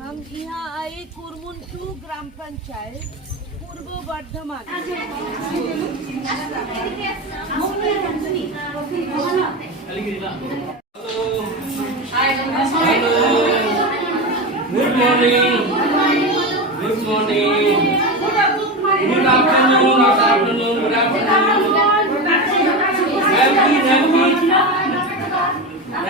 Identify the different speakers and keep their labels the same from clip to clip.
Speaker 1: हम यहाँ आए कुरमुंटू ग्राम पंचायत पूर्व Bardhaman
Speaker 2: good morning good morning good afternoon good afternoon good afternoon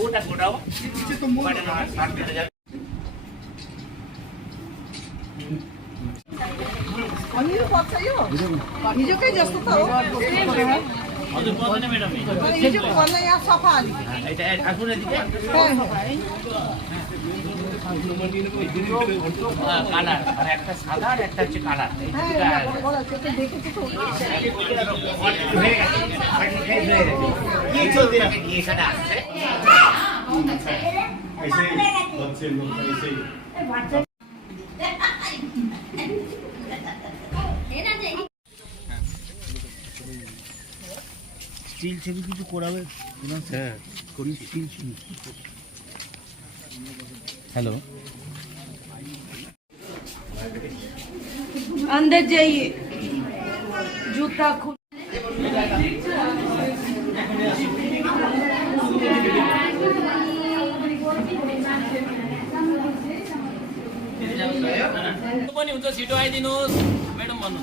Speaker 3: ওটা গোটাও ওখানে আমার একটা সাদা একটা হচ্ছে কালার স্টিল ছবি কিছু করাবে? হ্যাঁ, করি। স্টিল ছবি हेलो
Speaker 1: अंदर जाइए जूता खुल
Speaker 2: पनि हुन्छ छिटो आइदिनुहोस् म्याडम भन्नु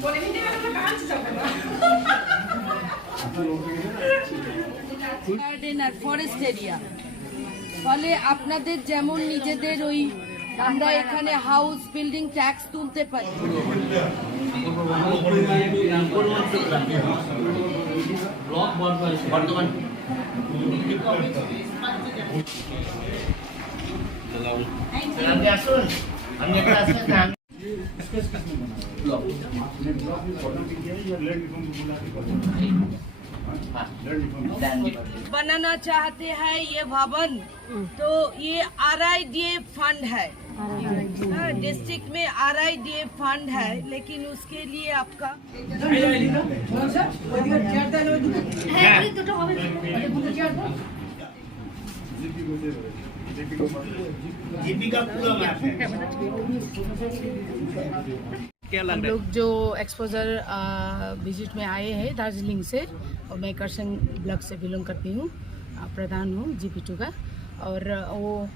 Speaker 1: फरेस्ट एरिया ফলে আপনাদের যেমন নিজেদের ওই আমরা এখানে হাউস বিল্ডিং ট্যাক্স তুলতে পারি।
Speaker 2: ব্লক
Speaker 1: बनाना चाहते हैं ये भवन। तो ये आर फंड है। हाँ, डिस्ट्रिक्ट में आरआईडीए फंड है लेकिन उसके लिए आपका
Speaker 3: क्या लग रहा है?
Speaker 4: लोग जो एक्सपोजर विज़िट में आए हैं दार्जिलिंग से और मैं करसन ब्लॉक से बिलोंग करती हूँ। प्रधान हूँ जी पी का और वो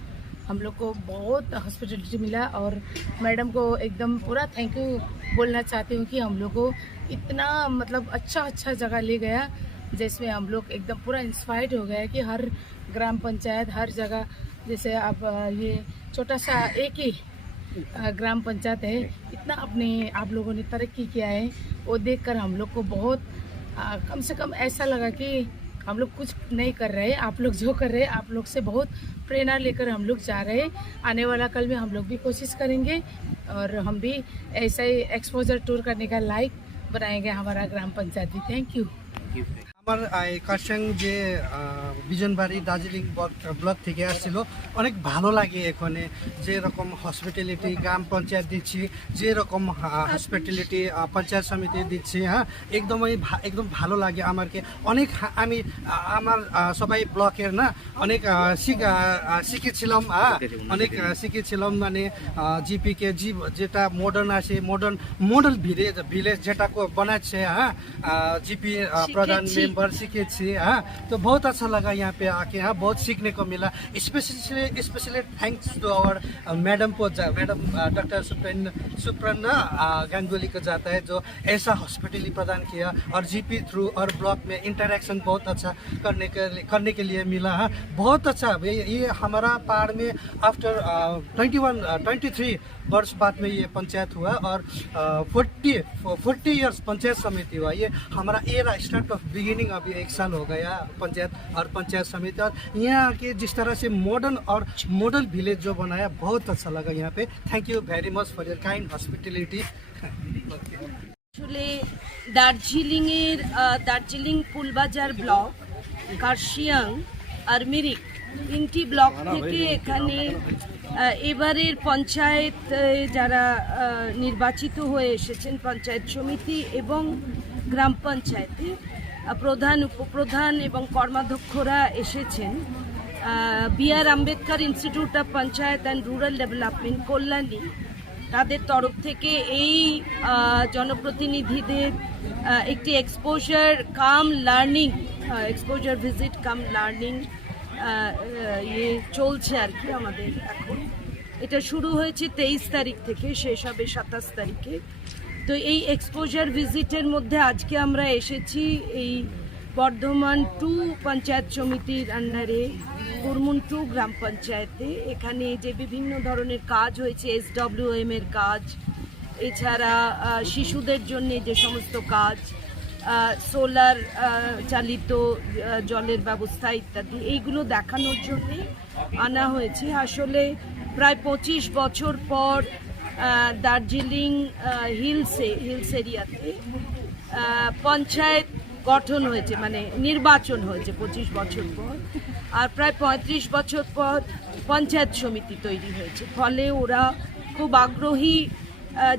Speaker 4: हम लोग को बहुत हॉस्पिटलिटी मिला और मैडम को एकदम पूरा थैंक यू बोलना चाहती हूँ कि हम लोग को इतना मतलब अच्छा अच्छा जगह ले गया, जिसमें हम लोग एकदम पूरा इंस्पायर्ड हो गया कि हर ग्राम पंचायत, हर जगह, जैसे आप ये छोटा सा एक ही ग्राम पंचायत है, इतना अपने आप लोगों ने तरक्की किया है। वो देखकर हम लोग को बहुत अ, कम से कम ऐसा लगा कि हम लोग कुछ नहीं कर रहे आप लोग जो कर रहे आप लोग से बहुत प्रेरणा लेकर हम लोग जा रहे आने वाला कल में हम लोग भी कोशिश करेंगे और हम भी ऐसा ही एक्सपोजर टूर करने का लाइक बनाएँगे हमारा ग्राम पंचायत। भी थैंक यू
Speaker 5: আমার কারসাং যে বিজনবাড়ি দার্জিলিং ব্লক থেকে আসছিল, অনেক ভালো লাগে এখানে। যেরকম হসপিটালিটি গ্রাম পঞ্চায়েত দিচ্ছি, যেরকম হসপিটালিটি পঞ্চায়েত সমিতি দিচ্ছি হ্যাঁ একদমই একদম ভালো লাগে আমাকে অনেক আমি আমার সবাই ব্লকের না, অনেক শিখেছিলাম অনেক শিখেছিলাম মানে জিপিকে, জি, যেটা মডার্ন আছে মডার্ন মডার্ন ভিলেজ ভিলেজ যেটা বানাচ্ছে হ্যাঁ জিপি
Speaker 1: প্রধান छी।
Speaker 5: मेंबर सीखे छी हाँ। तो बहुत अच्छा लगा यहाँ पे आके हाँ बहुत सीखने को मिला। Specially specially thanks to our madam को मैडम डॉक्टर सुप्रन, सुप्रन्ना गांगुली को जाता है, जो ऐसा हॉस्पिटली प्रदान किया और जीपी थ्रू और ब्लॉक में इंटरेक्शन बहुत अच्छा करने के करने के लिए मिला हाँ। बहुत अच्छा ये हमारा पहाड़ में after twenty one twenty three वर्ष बाद में ये पंचायत हुआ और फोर्टी फोर्टी ईयर्स पंचायत समिति हुआ। ये हमारा era start of beginning अभी एक साल हो गया पंचायत और पंचायत समिति और यहाँ के जिस तरह से मॉडर्न और मॉडल विलेज जो बनाया बहुत अच्छा लगा यहाँ पे thank you very much for your kind hospitality
Speaker 1: আসলে দার্জিলিং এর দার্জিলিং ফুলবাজার ব্লক কার্শিয়াং আর মিরিক তিনটি ব্লক থেকে এখানে আহ, এবারের পঞ্চায়েত আহ, যারা আহ, নির্বাচিত হয়ে এসেছেন পঞ্চায়েত সমিতি এবং গ্রাম পঞ্চায়েতে আহ, প্রধান উপপ্রধান এবং কর্মাধ্যক্ষরা এসেছেন। B R Ambedkar institute of panchayat and rural development Kalyani তাদের তরফ থেকে এই জনপ্রতিনিধিদের একটি exposure cum learning exposure visit cum learning ইয়ে চলছে আর কি আমাদের এখন। এটা শুরু হয়েছে তেইশ তারিখ থেকে, শেষ হবে সাতাশ তারিখে। তো এই এক্সপোজার ভিজিটের মধ্যে আজকে আমরা এসেছি এই বর্ধমান টু পঞ্চায়েত সমিতির আন্ডারে কুরমুন টু গ্রাম পঞ্চায়েতে। এখানে যে বিভিন্ন ধরনের কাজ হয়েছে এস এর কাজ, এছাড়া শিশুদের জন্য যে সমস্ত কাজ সোলার চালিত জলের ব্যবস্থা ইত্যাদি, এইগুলো দেখানোর জন্যে আনা হয়েছে। আসলে প্রায় পঁচিশ বছর পর দার্জিলিং হিলসে হিলস এরিয়াতে পঞ্চায়েত গঠন হয়েছে মানে নির্বাচন হয়েছে পঁচিশ বছর পর। আর প্রায় পঁয়ত্রিশ বছর পর পঞ্চায়েত সমিতি তৈরি হয়েছে। ফলে ওরা খুব আগ্রহী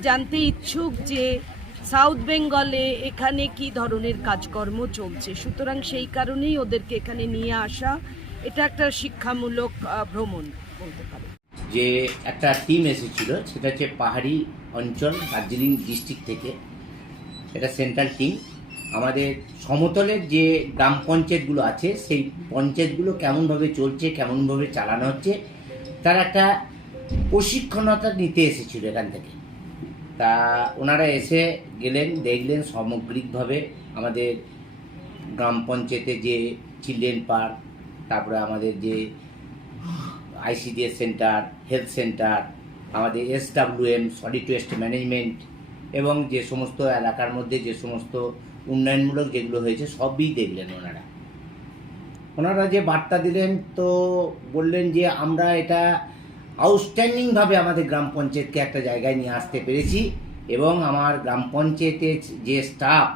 Speaker 1: জানতে ইচ্ছুক যে সাউথ বেঙ্গলে এখানে কি ধরনের কাজকর্ম চলছে। সুতরাং সেই কারণেই ওদেরকে এখানে নিয়ে আসা, এটা একটা শিক্ষামূলক ভ্রমণ বলতে পারি
Speaker 3: যে একটা টিম এসেছিল, সেটা হচ্ছে পাহাড়ি অঞ্চল, দার্জিলিং ডিস্ট্রিক্ট থেকে। এটা সেন্ট্রাল টিম আমাদের সমতলের যে গ্রাম পঞ্চায়েতগুলো আছে, সেই পঞ্চায়েতগুলো কেমনভাবে চলছে, কেমনভাবে চালানো হচ্ছে, তার একটা প্রশিক্ষণতা নিতে এসেছিল এখান থেকে। তা ওনারা এসে গেলেন, দেখলেন সামগ্রিকভাবে আমাদের গ্রাম পঞ্চায়েতে যে চিলড্রেন পার্ক, তারপরে আমাদের যে আইসিডিএস সেন্টার হেলথ সেন্টার আমাদের এসডাব্লিউএম সলিড ওয়েস্ট ম্যানেজমেন্ট এবং যে সমস্ত এলাকার মধ্যে যে সমস্ত উন্নয়নমূলক যেগুলো হয়েছে, সবই দেখলেন ওনারা। ওনারা যে বার্তা দিলেন তো বললেন যে, আমরা এটা আউটস্ট্যান্ডিংভাবে আমাদের গ্রাম পঞ্চায়েতকে একটা জায়গায় নিয়ে আসতে পেরেছি এবং আমার গ্রাম পঞ্চায়েতের যে স্টাফ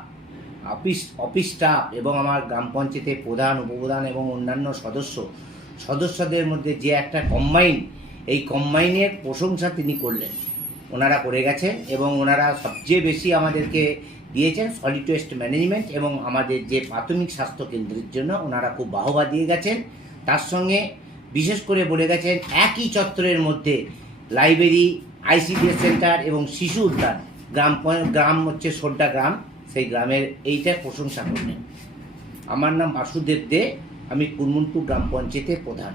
Speaker 3: অফিস অফিস স্টাফ এবং আমার গ্রাম পঞ্চায়েতের প্রধান, উপপ্রধান এবং অন্যান্য সদস্য সদস্যদের মধ্যে যে একটা কম্বাইন এই কম্বাইনের প্রশংসা তিনি করলেন। ওনারা করে গেছেন এবং ওনারা সবচেয়ে বেশি আমাদেরকে দিয়েছেন সলিড ওয়েস্ট ম্যানেজমেন্ট এবং আমাদের যে প্রাথমিক স্বাস্থ্য কেন্দ্রের জন্য ওনারা খুব বাহবা দিয়ে গেছেন। তার সঙ্গে বিশেষ করে বলে গেছেন, একই চত্বরের মধ্যে লাইব্রেরি আইসিডিএস সেন্টার এবং শিশু উদ্যান, গ্রাম গ্রাম হচ্ছে সোড্ডা গ্রাম, সেই গ্রামের এইটার প্রশংসা করলেন। আমার নাম বাসুদেব দে আমি কুরমুন্টু গ্রাম পঞ্চায়েতের প্রধান।